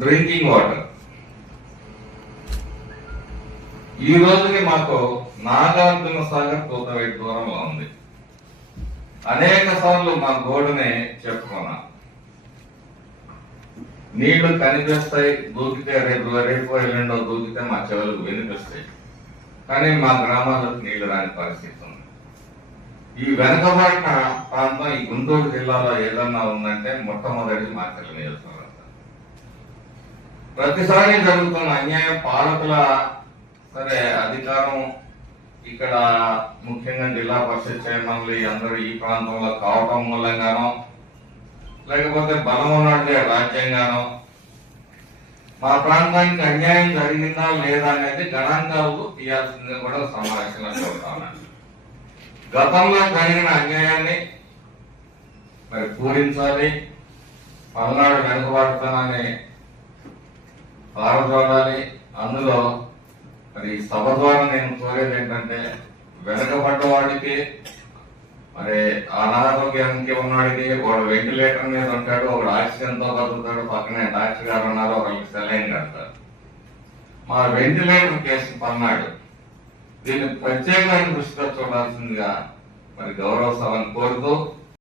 Drinking water. ఈ రోజుకి మాకు నాగార్జున సాగర్ కూతవేటి దూరంలో ఉంది. అనేక సార్లు మా గోడుని చెప్పుకున్నా. నీళ్ళు కనిపిస్తాయి దూకితే రేపు రేపు ఎల్లుండో దూకితే మా చెవులకు వినిపిస్తాయి. కానీ మా గ్రామాలకు నీళ్ళు రాని పరిస్థితి ఉంది. ఈ వెనకబడిన ప్రాంతం ఈ గుంటూరు జిల్లాలో ఏదన్నా ఉందంటే మొట్టమొదటి మార్కెట్ నియోజకవర్గం. ప్రతిసారి జరుగుతున్న అన్యాయం పాలకుల సరే అధికారం ఇక్కడ ముఖ్యంగా జిల్లా పరిషత్ చైర్మన్లు అందరూ ఈ ప్రాంతంలో కావటం మూలంగానో లేకపోతే బలం ఉన్నట్లే రాజ్యాంగానో మా ప్రాంతానికి అన్యాయం జరిగిందా లేదా అనేది గణాంకాలు తీయాల్సిందే కూడా సమావేశంలో చెబుతా గతంలో జరిగిన అన్యాయాన్ని మరి పూరించాలి పల్నాడు వెనుకబాటుతనాన్ని చూడాలి అందులో మరి సభ ద్వారా నేను కోరేది ఏంటంటే వెనకబడ్డ వాడికి మరి అనారోగ్యానికి ఉన్నవాడికి వాడు వెంటిలేటర్ మీద ఉంటాడు ఒకడు ఆక్సిజన్తో బతుకుతాడు పక్కనే డాక్టర్ గారు ఉన్నారు ఒకరికి సెలైన్ కడతారు. మా వెంటిలేటర్ కేసు పన్నాడు. దీన్ని ప్రత్యేకమైన దృష్టితో చూడాల్సిందిగా మరి గౌరవ సభను కోరుతూ